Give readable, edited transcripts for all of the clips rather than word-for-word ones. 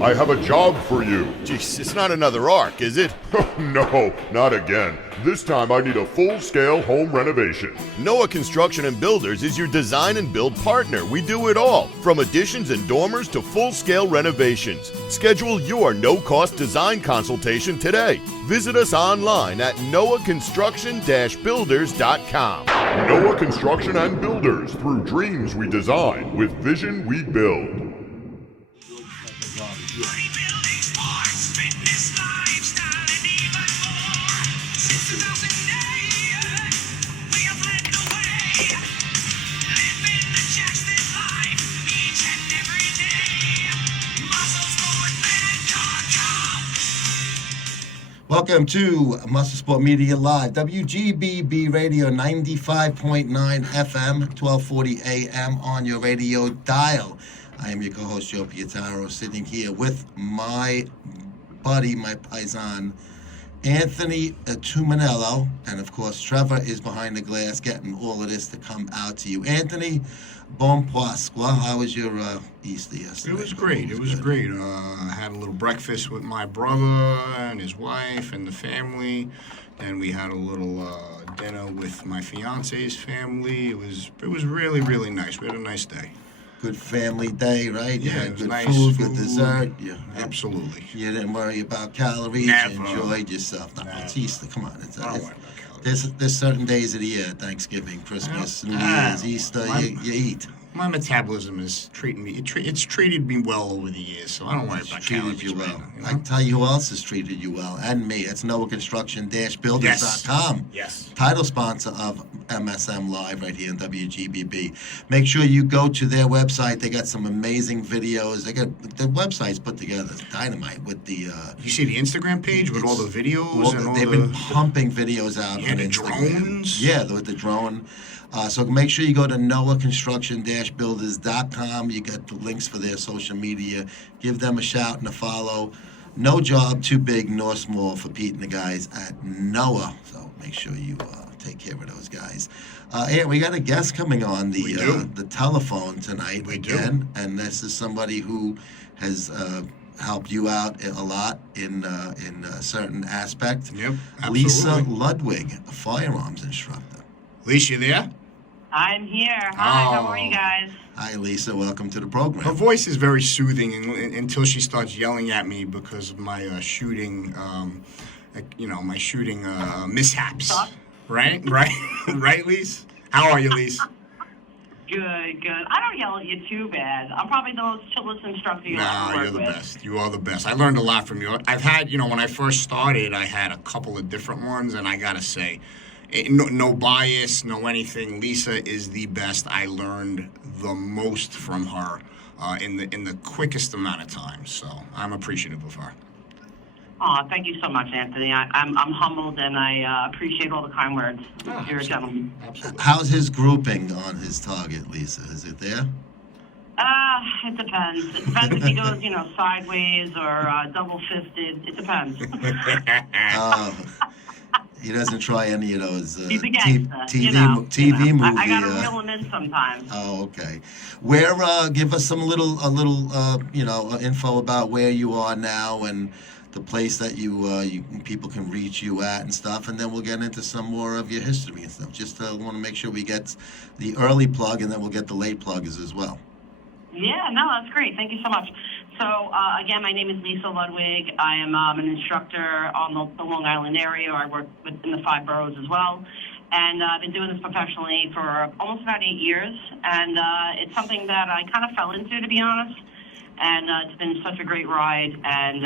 I have a job for you. Jeez, it's not another Ark, is it? No, not again. This time I need a full-scale home renovation. Noah Construction and Builders is your design and build partner. We do it all, from additions and dormers to full-scale renovations. Schedule your no-cost design consultation today. Visit us online at noahconstruction-builders.com. Noah Construction and Builders. Through dreams we design, with vision we build. Bodybuilding, sports, fitness, lifestyle, and even more. Since 2008, we have led the way. Living the Jackson life each and every day. MuscleSportMan.com. Welcome to MuscleSport Media Live, WGBB Radio 95.9 FM, 1240 AM on your radio dial. I am your co-host, Joe Pietaro, sitting here with my buddy, my paisan, Anthony Tuminello. And, of course, Trevor is behind the glass getting all of this to come out to you. Anthony, bon Pasqua. How was your Easter yesterday? It was great. It was great. I had a little breakfast with my brother and his wife and the family. And we had a little dinner with my fiance's family. It was really, really nice. We had a nice day. Good family day, right? You Yeah, had it was good nice food, good dessert. Yeah, Absolutely. You didn't worry about calories. Never. You enjoyed yourself. No, it's Never. Easter. Come on. I don't worry about There's certain days of the year, Thanksgiving, Christmas, New Year's, Easter, you eat. My metabolism is treating me. It's treated me well over the years, so I don't worry about Treated calories. you well. man, you I know? can tell you who else has treated you well, and me. It's NoahConstruction-Builders.com. Yes. Title sponsor of MSM Live right here in WGBB. Make sure you go to their website. They got some amazing videos. They got the website's put together, dynamite, with the. You see the Instagram page with all the videos and all they've the. been pumping videos out Yeah, on the Instagram. drones. Yeah, with the drone. So make sure you go to NoahConstruction-Builders.com. You got the links for their social media. Give them a shout and a follow. No job too big nor small for Pete and the guys at Noah. So make sure you take care of those guys. And we got a guest coming on the telephone tonight again. And this is somebody who has helped you out a lot in a certain aspect. Yep, Lisa absolutely. Ludwig, a firearms instructor. Lisa, you there? I'm here. Hi, how are you guys? Hi, Lisa. Welcome to the program. Her voice is very soothing until she starts yelling at me because of my shooting, my shooting mishaps. Right, Lise? How are you, Lise? Good. I don't yell at you too bad. I'm probably the most chillest instructor you ever You're work the with. best. You are the best. I learned a lot from you. I've had, when I first started, I had a couple of different ones, and I gotta say, no bias, no anything. Lisa is the best. I learned the most from her in the quickest amount of time. So I'm appreciative of her. Oh, thank you so much, Anthony. I'm humbled, and I appreciate all the kind words. You're a gentleman. Absolutely. How's his grouping on his target, Lisa? Is it there? It depends. It depends if he goes, sideways or double-fisted. It depends. He doesn't try any of those He's a gangster, TV movie. I gotta reel him in sometimes. Oh, okay. Where? Give us some little info about where you are now and the place that you people can reach you at and stuff, and then we'll get into some more of your history and stuff. Just want to make sure we get the early plug, and then we'll get the late pluggers as well. Yeah, no, that's great. Thank you so much. So, again, my name is Lisa Ludwig. I am an instructor on the Long Island area. I work in the 5 boroughs as well. And I've been doing this professionally for almost about 8 years. And it's something that I kind of fell into, to be honest. And it's been such a great ride. And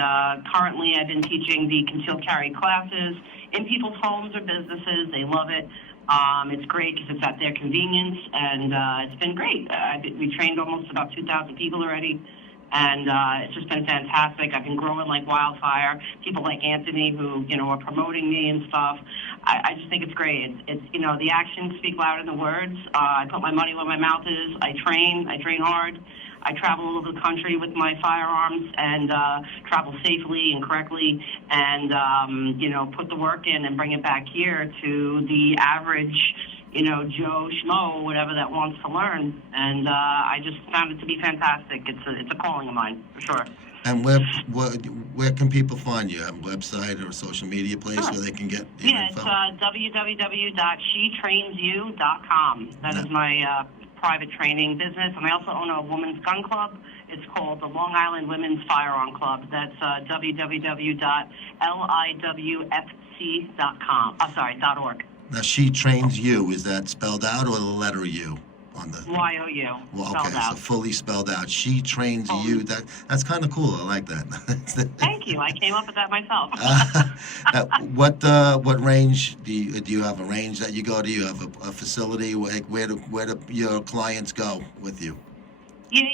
currently I've been teaching the concealed carry classes in people's homes or businesses. They love it. It's great because it's at their convenience, and it's been great. We trained almost about 2,000 people already, and it's just been fantastic. I've been growing like wildfire. People like Anthony who, are promoting me and stuff. I just think it's great. It's the actions speak louder than the words. I put my money where my mouth is. I train hard. I travel all over the country with my firearms and travel safely and correctly and, put the work in and bring it back here to the average, Joe Schmo, whatever that wants to learn. And I just found it to be fantastic. It's a calling of mine, for sure. And where can people find you? Have a website or a social media place where they can get your Yeah, info? it's www.shetrainsyou.com. That is my private training business. And I also own a women's gun club. It's called the Long Island Women's Firearm Club. That's www.liwfc.com. Now, She Trains You, is that spelled out or the letter U on the? YOU. Well, spelled okay, out. so fully spelled out. She Trains You. That's kind of cool. I like that. Thank you. I came up with that myself. What range do you have? A range that you go to? You have a facility? Where do your clients go with you? Yeah.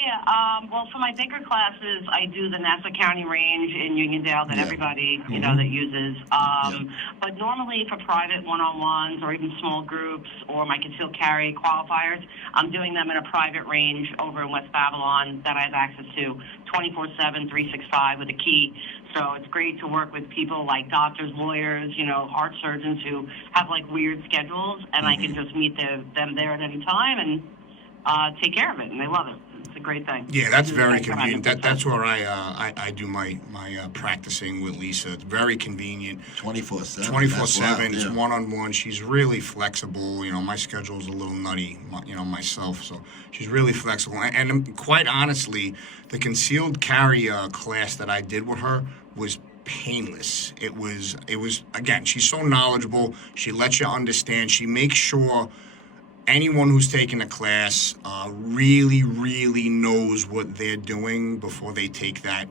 Well, for my bigger classes, I do the Nassau County range in Uniondale that everybody, that uses. But normally for private one-on-ones or even small groups or my concealed carry qualifiers, I'm doing them in a private range over in West Babylon that I have access to 24/7, 365 with a key. So it's great to work with people like doctors, lawyers, heart surgeons who have like weird schedules, and I can just meet them there at any time and take care of it, and they love it. It's a great thing. Yeah, that's very convenient. That's where I do my practicing with Lisa. It's very convenient. 24/7. 24/7. It's Yeah. one-on-one. She's really flexible. My schedule's a little nutty, myself. So she's really flexible. And quite honestly, the concealed carry class that I did with her was painless. It was again, she's so knowledgeable. She lets you understand. She makes sure anyone who's taking the class really, really knows what they're doing before they take that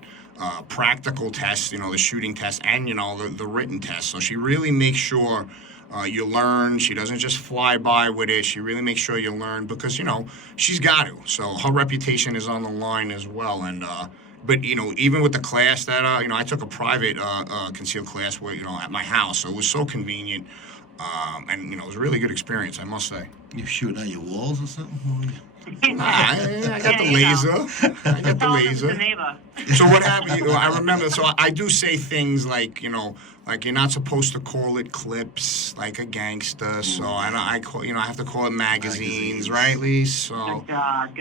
practical test, the shooting test, and, the written test. So she really makes sure you learn. She doesn't just fly by with it. She really makes sure you learn because, she's got to. So her reputation is on the line as well. And but, even with the class that, I took a private concealed class where, at my house. So it was so convenient. And, it was a really good experience, I must say. You shooting at your walls or something? Nah, I got the laser. I got the laser. So what happened? I remember. So I do say things like, like you're not supposed to call it clips like a gangster. So I call, I have to call it magazines, right, Lise? So Good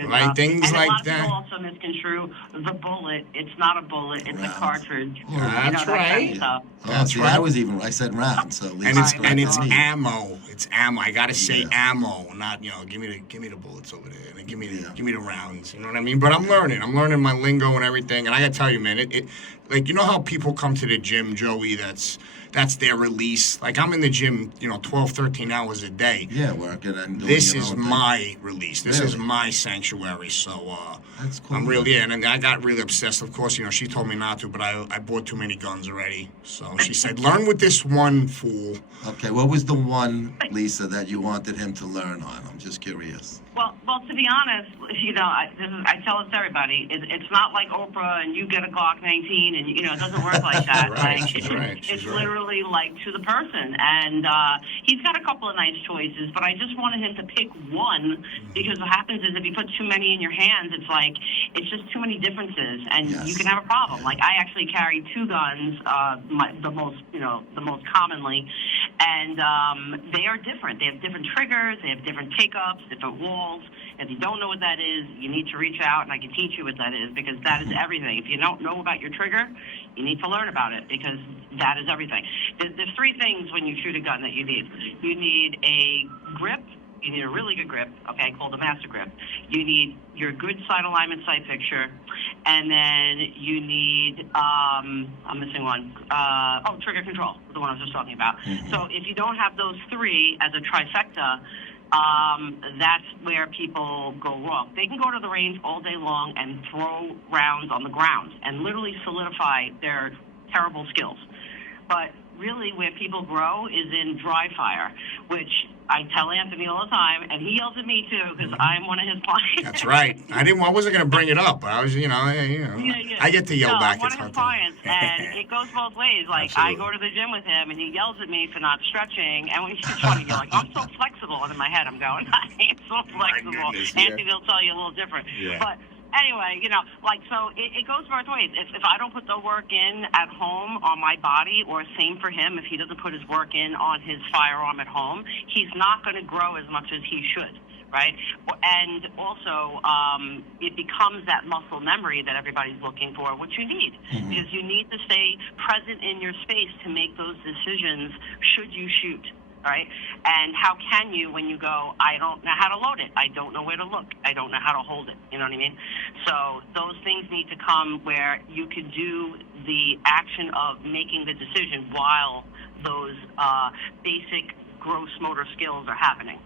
right, job. things and like a lot that. Of people also misconstrue the bullet. It's not a bullet. It's a cartridge. That's that kind right. of stuff. That's see, right. I said round. So And it's me. ammo. It's ammo. I gotta say ammo, not give me the bullets over there, and give me the rounds. You know what I mean? But I'm learning my lingo and everything. And I gotta tell you, man, it like how people come to the gym, Joey. That's their release. Like I'm in the gym, 12, 13 hours a day. Yeah, working and doing This your is own thing. my release. This is Really? my sanctuary. So That's cool. I'm really and I got really obsessed. Of course, she told me not to, but I bought too many guns already. So she said, learn with this one fool. Okay, what was the one, Lisa, that you wanted him to learn on? I'm just curious. Well, to be honest, I tell this to everybody. It's not like Oprah and you get a Glock 19 and it doesn't work like that. Right, Like, she's right, she's it's right. literally like to the person. And he's got a couple of nice choices, but I just wanted him to pick one because what happens is if you put too many in your hands, it's just too many differences, and you can have a problem. Like I actually carry two guns, the most commonly, and they are different. They have different triggers, they have different take-ups, different walls. If you don't know what that is, you need to reach out, and I can teach you what that is because that is everything. If you don't know about your trigger, you need to learn about it because that is everything. There's three things when you shoot a gun that you need. You need a grip. You need a really good grip, called a master grip. You need your good sight alignment, sight picture, and then you need, I'm missing one, trigger control, the one I was just talking about. So if you don't have those three as a trifecta, that's where people go wrong. They can go to the range all day long and throw rounds on the ground and literally solidify their terrible skills. But really where people grow is in dry fire, which I tell Anthony all the time, and he yells at me too because I'm one of his clients. That's right. I wasn't going to bring it up, but I was, I get to yell back I'm one at of his something. clients, and it goes both ways. Like, I Absolutely. go to the gym with him, and he yells at me for not stretching, and when he's funny, you're like, I'm so flexible. And in my head, I'm going, I ain't so flexible. goodness, yeah. Anthony will tell you a little different. Yeah. But Anyway, so it goes both ways. If I don't put the work in at home on my body, or same for him, if he doesn't put his work in on his firearm at home, he's not going to grow as much as he should, right? And also, it becomes that muscle memory that everybody's looking for, which you need, because you need to stay present in your space to make those decisions should you shoot. Right? And how can you when you go, I don't know how to load it. I don't know where to look. I don't know how to hold it. You know what I mean? So those things need to come where you can do the action of making the decision while those basic gross motor skills are happening.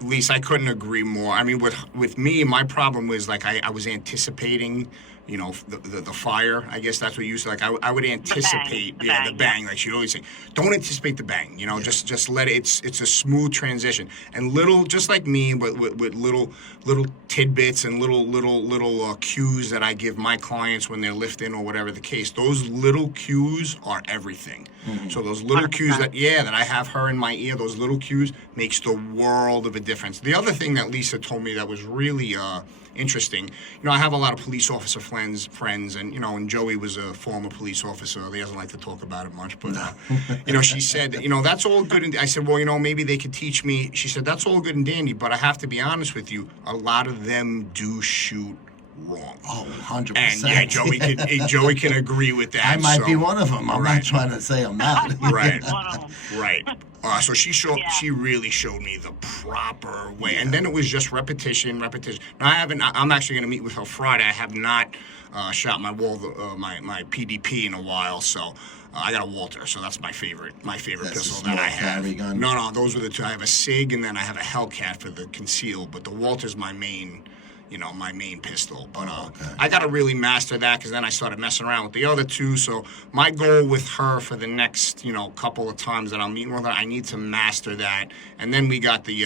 Lisa, I couldn't agree more. I mean, with me, my problem was like I was anticipating, the fire. I guess that's what you said. Like I would anticipate, the bang. Like she'd always say, don't anticipate the bang. Just let it. It's a smooth transition, and little, just like me, but with little tidbits and little cues that I give my clients when they're lifting or whatever the case. Those little cues are everything. So those little cues that I have her in my ear. Those little cues makes the world of a difference. The other thing that Lisa told me that was really interesting. I have a lot of police officer friends, and and Joey was a former police officer. He doesn't like to talk about it much, but she said that, that's all good. And I said, well, maybe they could teach me. She said, that's all good and dandy, but I have to be honest with you. A lot of them do shoot wrong. Oh, 100%. And Joey can agree with that. I might be one of them. I'm not trying to say I'm not. Right. So she really showed me the proper way, and then it was just repetition. Now I'm actually going to meet with her Friday. I have not shot my my PDP in a while, so I got a Walter. So that's my favorite pistol that I have. Carry gun? No, those were the two. I have a SIG, and then I have a Hellcat for the conceal, but the Walter's my main pistol. But I got to really master that, because then I started messing around with the other two. So my goal with her for the next, couple of times that I'm meeting with her, I need to master that. And then we got the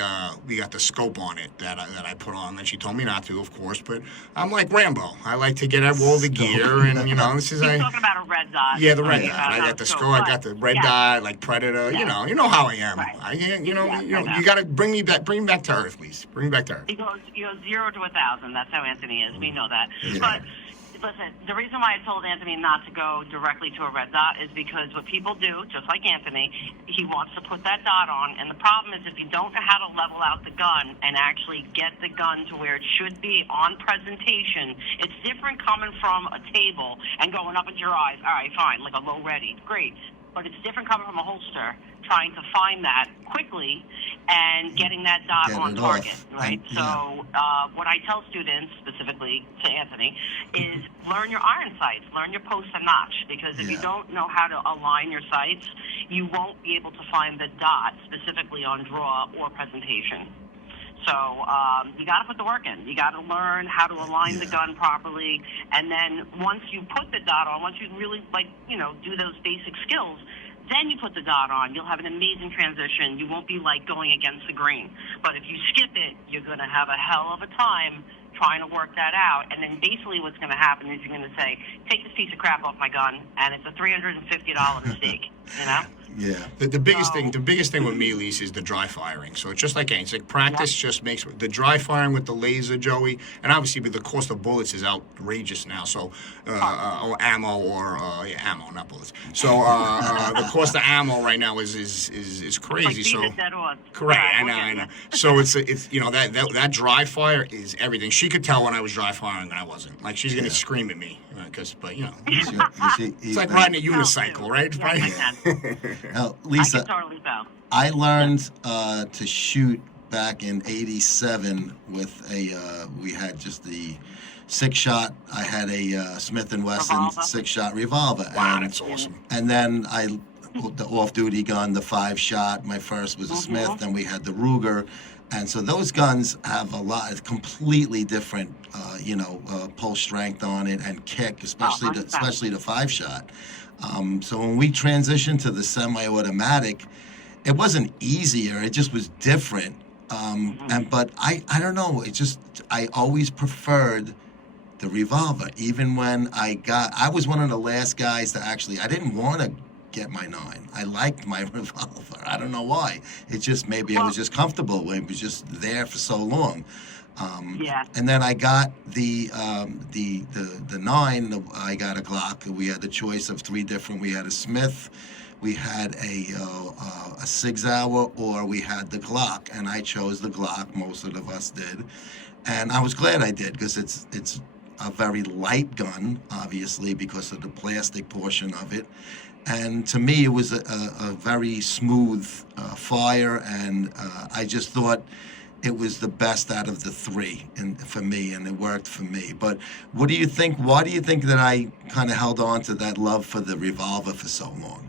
scope on it that I put on. That she told me not to, of course. But I'm like Rambo. I like to get all the gear, and this is. He's talking about a red dot. Yeah, the red dot. I got the scope. I got the red dot, like Predator. Yeah. You know how I am. Right. You got to bring me back to earth, please. Bring me back to earth. He goes 0 to 1,000. That's how Anthony is. We know that. Yeah. But listen, the reason why I told Anthony not to go directly to a red dot is because what people do, just like Anthony, he wants to put that dot on. And the problem is, if you don't know how to level out the gun and actually get the gun to where it should be on presentation, it's different coming from a table and going up into your eyes. All right, fine, like a low ready. Great. But it's different coming from a holster, trying to find that quickly and getting that dot on target, right? So what I tell students, specifically to Anthony, is learn your iron sights, learn your post and notch, because if you don't know how to align your sights, you won't be able to find the dot specifically on draw or presentation. So you got to put the work in. You got to learn how to align the gun properly, and then once you put the dot on, once you really do those basic skills, then you put the dot on. You'll have an amazing transition. You won't be like going against the grain. But if you skip it, you're going to have a hell of a time trying to work that out. And then basically what's going to happen is you're going to say, take this piece of crap off my gun, and it's a $350 mistake, Yeah. The biggest thing with me, Lisa, is the dry firing. So it's just like anything. It's like practice just makes the dry firing with the laser, Joey, and obviously the cost of bullets is outrageous now. So or ammo, ammo, not bullets. So the cost of ammo right now is crazy. So correct, I know. So it's that dry fire is everything. She could tell when I was dry firing and I wasn't. Like she's gonna scream at me, it's like riding a unicycle, right? Now, Lisa, I can totally tell. I learned to shoot back in '87 with we had just the 6-shot. I had a Smith & Wesson 6-shot revolver. Wow, that's awesome. And then the off-duty gun, the 5-shot. My first was a Smith. Then we had the Ruger. And so those guns have completely different, pull strength on it and kick, especially the 5-shot. So when we transitioned to the semi-automatic, it wasn't easier. It just was different. But I don't know. I always preferred the revolver. Even when I was one of the last guys to I didn't want to get my 9. I liked my revolver. I don't know why. It's just maybe I was just comfortable when it was just there for so long. Yeah. And then I got the 9. I got a Glock. We had the choice of 3 different. We had a Smith, we had a Sig Sauer, or we had the Glock. And I chose the Glock. Most of us did, and I was glad I did because it's a very light gun, obviously because of the plastic portion of it. And to me, it was a very smooth fire, and I just thought it was the best out of the 3 for me, and it worked for me. But what do you think? Why do you think that I kind of held on to that love for the revolver for so long?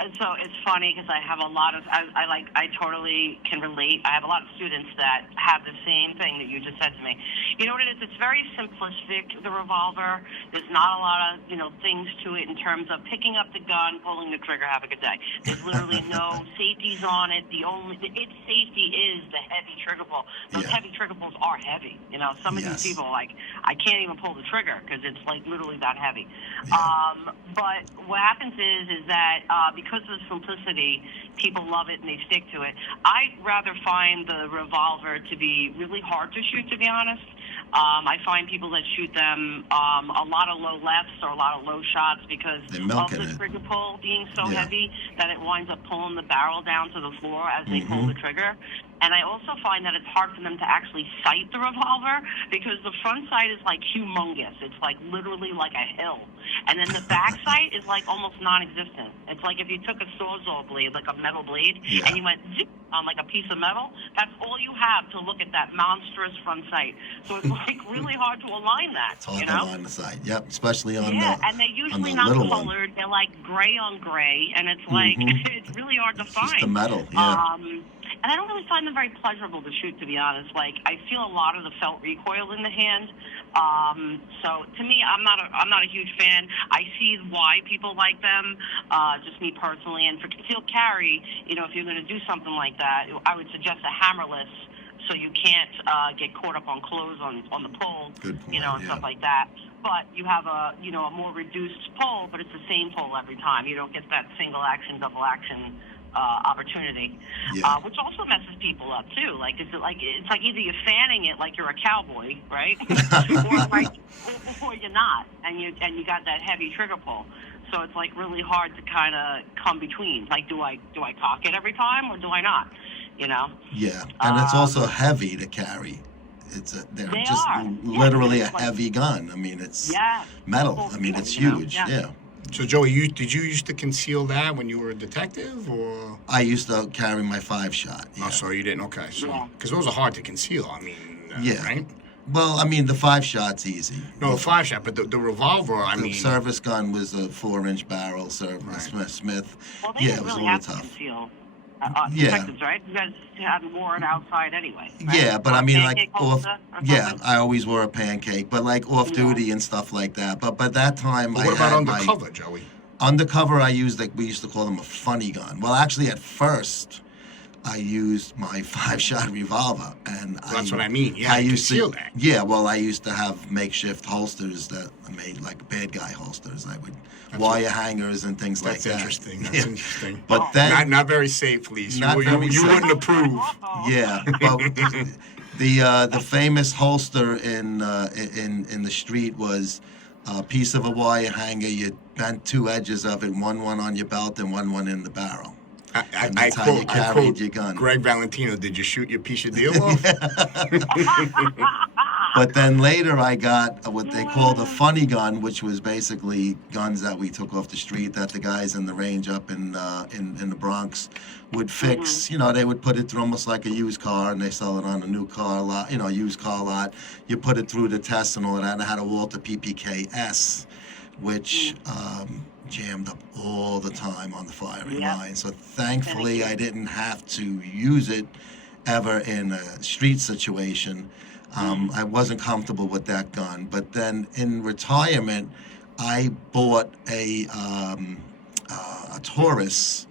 And so it's funny because I have a lot of, I totally can relate. I have a lot of students that have the same thing that you just said to me. You know what it is? It's very simplistic, the revolver. There's not a lot of, things to it in terms of picking up the gun, pulling the trigger, have a good day. There's literally no safeties on it. Its safety is the heavy trigger pull. Those heavy trigger pulls are heavy. Some of these people are like, I can't even pull the trigger because it's like literally that heavy. Yeah. But what happens is that because of the simplicity, people love it and they stick to it. I rather find the revolver to be really hard to shoot, to be honest. I find people that shoot them a lot of low lefts or a lot of low shots because of the trigger pull being so heavy that it winds up pulling the barrel down to the floor as they pull the trigger. And I also find that it's hard for them to actually sight the revolver because the front sight is like humongous. It's like literally like a hill. And then the back sight is like almost non-existent. It's like if you took a Sawzall blade, like a metal blade, and you went zip on like a piece of metal, that's all you have to look at that monstrous front sight. So it's like really hard to align that. It's hard to align the sight. Yep, especially on and they're usually not colored. They're like gray on gray, and it's like it's really hard to find. Just the metal, and I don't really find them very pleasurable to shoot, to be honest. Like, I feel a lot of the felt recoil in the hand. So to me, I'm not a huge fan. I see why people like them, just me personally. And for concealed carry, if you're going to do something like that, I would suggest a hammerless, so you can't get caught up on clothes on the pull, and stuff like that. But you have a more reduced pull, but it's the same pull every time. You don't get that single action, double action opportunity, which also messes people up too. Like it's like either you're fanning it like you're a cowboy, right, or you're not, and you got that heavy trigger pull. So it's like really hard to kind of come between. Like, do I cock it every time or do I not? Yeah, and it's also heavy to carry. They're just literally a heavy gun. I mean, it's metal. I mean, it's huge. Yeah. So, Joey, did you used to conceal that when you were a detective, or? I used to carry my 5-shot. Yeah. Oh, so you didn't? Okay, so because those are hard to conceal. I mean, right? Well, I mean, the 5-shot's easy. No, the 5-shot, but the revolver. The service gun was a 4-inch barrel. Smith. Well, they didn't it was really a little have tough. To conceal. Detectives, right? You guys had wore it outside anyway. Right? Yeah, but I mean, like off. Yeah, I always wore a pancake, but like off duty and stuff like that. But by that time, what about undercover, Joey? Undercover, we used to call them a funny gun. Well, actually, at first, I used my 5-shot revolver, and that's what I mean. Yeah, I used to conceal that. Yeah, well, I used to have makeshift holsters that I made, like bad guy holsters. I would wire hangers and things like that. That's interesting. That's interesting. But then, not very safe, Lisa. You wouldn't approve. Yeah, but the famous holster in the street was a piece of a wire hanger. You bent 2 edges of it, one on your belt and one in the barrel. I quote your gun. Greg Valentino, did you shoot your piece of deal off? But then later I got what they call the funny gun, which was basically guns that we took off the street that the guys in the range up in the Bronx would fix. They would put it through almost like a used car, and they sell it on a new car lot, used car lot. You put it through the test and all that. And I had a Walter PPK-S, which jammed up all the time on the firing line. So thankfully I didn't have to use it ever in a street situation. I wasn't comfortable with that gun. But then in retirement, I bought a Taurus,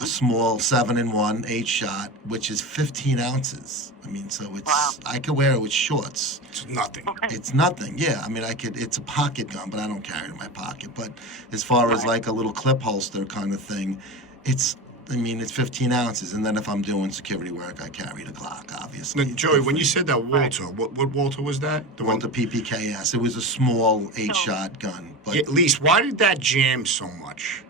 a small 7-in-1 8-shot, which is 15 ounces. I mean, so it's I could wear it with shorts. It's nothing. It's nothing. Yeah, I mean, it's a pocket gun, but I don't carry it in my pocket. But as far as like a little clip holster kind of thing, it's I mean, it's 15 ounces, and then if I'm doing security work, I carry the Glock, obviously. Now, Joey, when you said that Walter, what Walter was that? The Walter PPKS, it was a small 8-shot gun. But At least, why did that jam so much?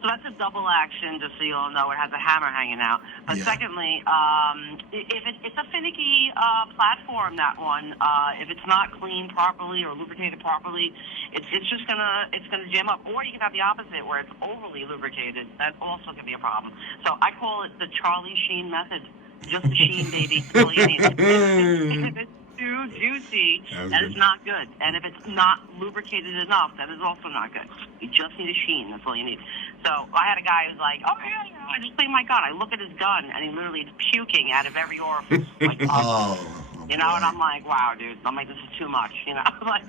So that's a double action, just so you all know. It has a hammer hanging out. But Yeah. secondly, if it's a finicky platform, that one, if it's not cleaned properly or lubricated properly, it's just it's gonna jam up. Or you can have the opposite, where it's overly lubricated. That also can be a problem. So I call it the Charlie Sheen method. Just the sheen, baby. That's all you need. If it's too juicy, that is not good. And if it's not lubricated enough, that is also not good. You just need a sheen. That's all you need. So I had a guy who's like, oh, yeah, I just cleaned my gun. I look at his gun, and he literally is puking out of every orifice. Like, you know, and I'm like, wow, dude. I'm like, this is too much. You know, like,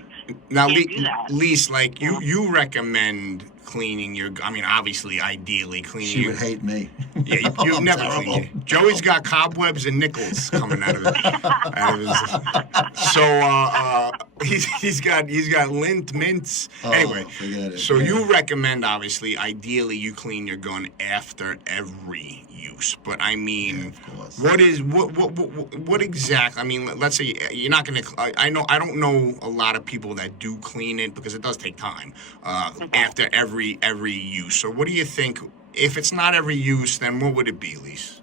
Now, can't do that. Lise, like, you recommend cleaning your, I mean, obviously, ideally, cleaning she your... would hate me. Yeah, you I'm never terrible. clean it. Joey's got cobwebs and nickels coming out of it. So he's got lint, mints. Oh, anyway, forget it. so Yeah. you recommend, obviously, ideally, you clean your gun after every use. But I mean, Yeah, of course. what exactly? I mean, let's say you're not gonna. I don't know a lot of people that do clean it because it does take time after every use. So what do you think? If it's not every use, then what would it be, Lise?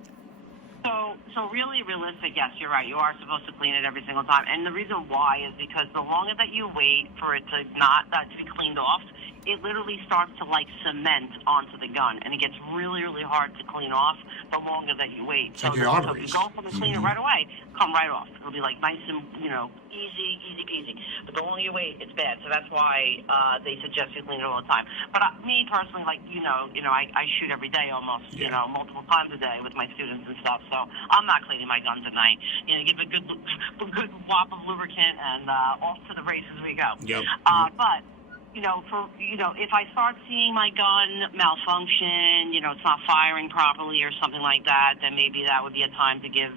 So really realistic, yes, you're right. You are supposed to clean it every single time. And the reason why is because the longer that you wait for it to to be cleaned off, it literally starts to like cement onto the gun, and it gets really, really hard to clean off the longer that you wait. It's like So your if arteries. you go from and clean it right away, come right off. It'll be like nice and easy peasy. But the longer you wait, it's bad. So that's why they suggest you clean it all the time. But me personally, like I shoot every day almost, multiple times a day with my students and stuff. So I'm not cleaning my guns at night. Give it a good whop of lubricant, and off to the races we go. Yep. But if I start seeing my gun malfunction, it's not firing properly or something like that, then maybe that would be a time to give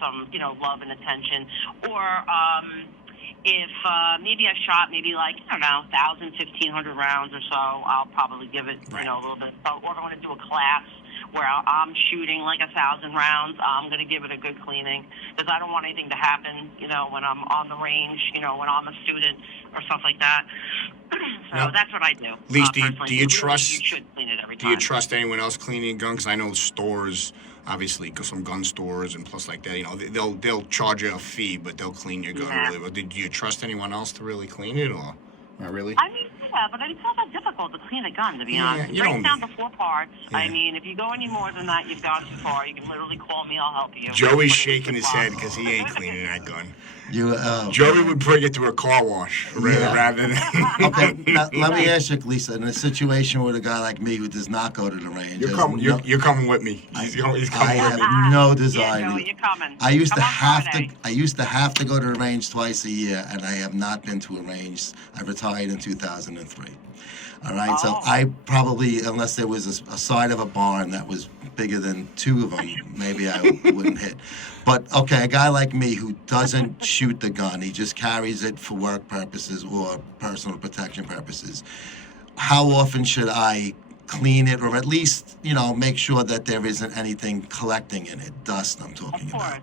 some, love and attention. Or if maybe I shot maybe like, 1,000, 1,500 rounds or so, I'll probably give it, a little bit. Or if I want to do a class where I'm shooting like 1,000 rounds, I'm going to give it a good cleaning because I don't want anything to happen, when I'm on the range, when I'm a student or stuff like that. So that's what I do. Lise, Personally. do you trust? You should clean it every Do time. you trust anyone else cleaning a gun? Because I know stores, obviously, some gun stores and plus like that, they'll charge you a fee, but they'll clean your gun really well. Do you trust anyone else to really clean it, or not really? I mean, yeah, but it's not that difficult to clean a gun, to be honest. It breaks down to 4 parts. Yeah. I mean, if you go any more than that, you've gone too far. You can literally call me. I'll help you. Joey's Put it in shaking the his head box. because he ain't cleaning that gun. Joey would bring it to a car wash rather than. Okay, now, let me ask you, Lisa, in a situation with a guy like me who does not go to the range, You're coming with me. He's coming I with me. have no Yeah, desire. Joey, you're coming. I used to Come on have Friday. to. I used to have to go to the range twice a year, and I have not been to a range. I retired in 2003. All right, so I probably, unless there was a side of a barn that was bigger than 2 of them, maybe I wouldn't hit. But okay, a guy like me who doesn't shoot the gun, he just carries it for work purposes or personal protection purposes. How often should I clean it, or at least make sure that there isn't anything collecting in it, dust? I'm talking Of about. course.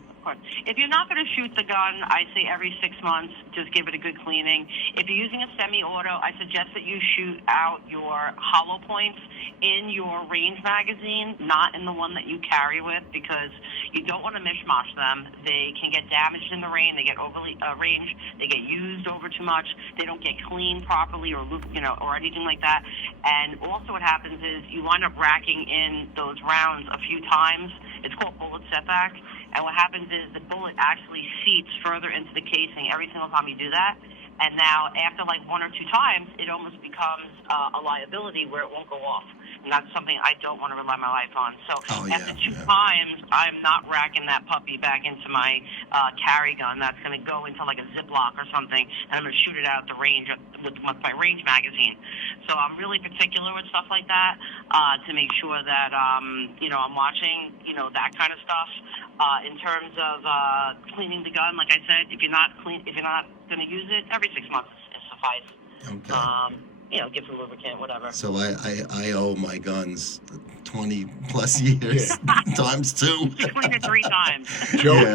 If you're not going to shoot the gun, I say every 6 months, just give it a good cleaning. If you're using a semi-auto, I suggest that you shoot out your hollow points in your range magazine, not in the one that you carry with, because you don't want to mishmash them. They can get damaged in the rain. They get overly range. They get used over too much. They don't get cleaned properly, or or anything like that. And also, what happens is you wind up racking in those rounds a few times. It's called bullet setback. And what happens is the bullet actually seeps further into the casing every single time you do that. And now, after like 1 or 2 times, it almost becomes a liability where it won't go off. And that's something I don't want to rely my life on. So after 2 times, I'm not racking that puppy back into my carry gun. That's going to go into like a Ziploc or something, and I'm going to shoot it out at the range with my range magazine. So I'm really particular with stuff like that to make sure that I'm watching that kind of stuff. In terms of cleaning the gun, like I said, if you're not going to use it, every 6 months is suffice. Okay. give some lubricant, whatever. So I owe my guns 20 plus years times 2. You clean it 3 times.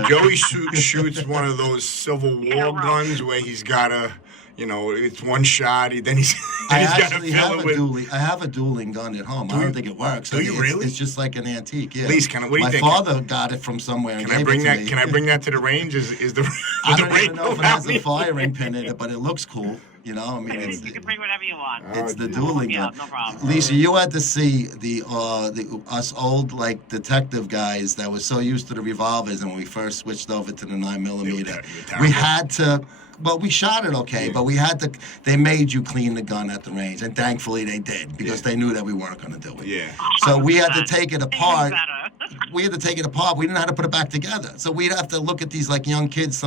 Joey shoots one of those Civil War guns where he's got a, it's one shot. Then he's I got to actually fill have it with. I have a dueling gun at home. I don't think it works. Do you really? It's just like an antique. Yeah. Please, what do you my think? father got it from somewhere. Can I bring that? Can I bring that to the range? Is the I the don't even know if it has a firing pin in it, but it looks cool. You can bring whatever you want. It's the dueling Yeah, gun. no problem. Lisa, you had to see the us old detective guys that were so used to the revolvers, and when we first switched over to the 9mm, we had to. Well, we shot it okay, but we had to. They made you clean the gun at the range, and thankfully they did because they knew that we weren't going to do it. Yeah. So we had to take it apart. Better. We had to take it apart. We didn't know how to put it back together. So we'd have to look at these like young kids.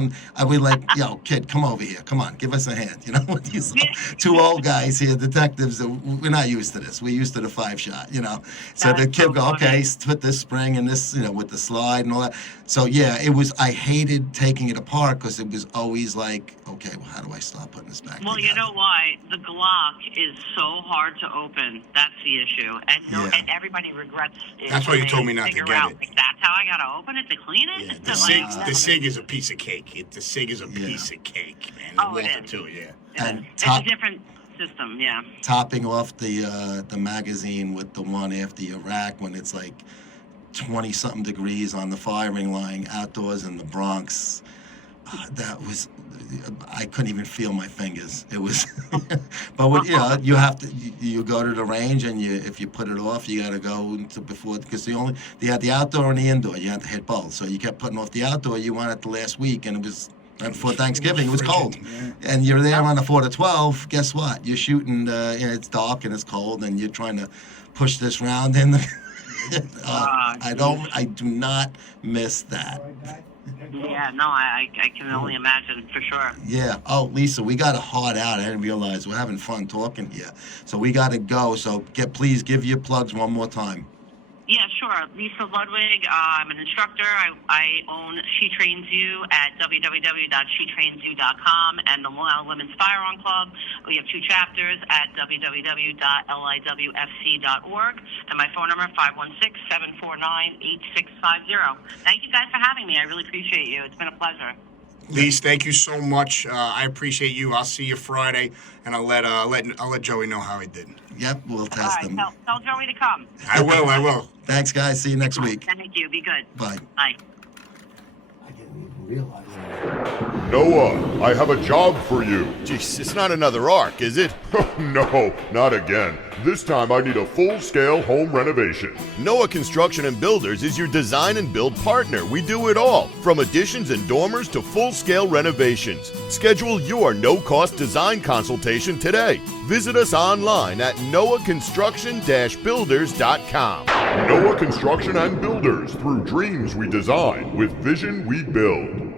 We'd like, yo, kid, come over here. Come on, give us a hand. These 2 old guys here, detectives. We're not used to this. We're used to the 5-shot. So the kid go, okay, put this spring and this, with the slide and all that. So yeah, it was. I hated taking it apart because it was always like, okay, well, how do I start putting this back? Well, together? you know why? The Glock is so hard to open. That's the issue. And and everybody regrets it. That's why you told me not to figure get out, it. Like, that's how I got to open it to clean it? Yeah, the SIG is a piece of cake. The SIG is a piece of cake, man. Oh, The it Walther is. too, yeah. And It's a different system, yeah. Topping off the magazine with the one after Iraq when it's like 20-something degrees on the firing line outdoors in the Bronx. That was, I couldn't even feel my fingers. It was, but you have to, you go to the range and if you put it off, you got to go to before, because they had the outdoor and the indoor. You had to hit both. So you kept putting off the outdoor. You won it the last week, and it was right before Thanksgiving. It was cold, and you're there on the 4 to 12. Guess what? You're shooting. It's dark and it's cold, and you're trying to push this round in. I do not miss that. Yeah, no, I can only imagine for sure. Yeah. Oh, Lisa, we got to hard out. I didn't realize we're having fun talking here. So we got to go. So please give your plugs one more time. Yeah, sure. Lisa Ludwig. I'm an instructor. I own She Trains You at www.shetrainsyou.com and the Long Island Women's Firearm Club. We have 2 chapters at www.liwfc.org. And my phone number, 516-749-8650. Thank you guys for having me. I really appreciate you. It's been a pleasure. Lise, thank you so much. I appreciate you. I'll see you Friday, and I'll let Joey know how he did. Yep, we'll test them. Tell Joey to come. I will. Thanks, guys. See you next week. Thank you. Be good. Bye. Bye. I didn't even realize Noah, I have a job for you. Jeez, it's not another arc, is it? No, not again. This time I need a full-scale home renovation. Noah Construction and Builders is your design and build partner. We do it all, from additions and dormers to full-scale renovations. Schedule your no-cost design consultation today. Visit us online at noahconstruction-builders.com. Noah Construction and Builders. Through dreams we design, with vision we build.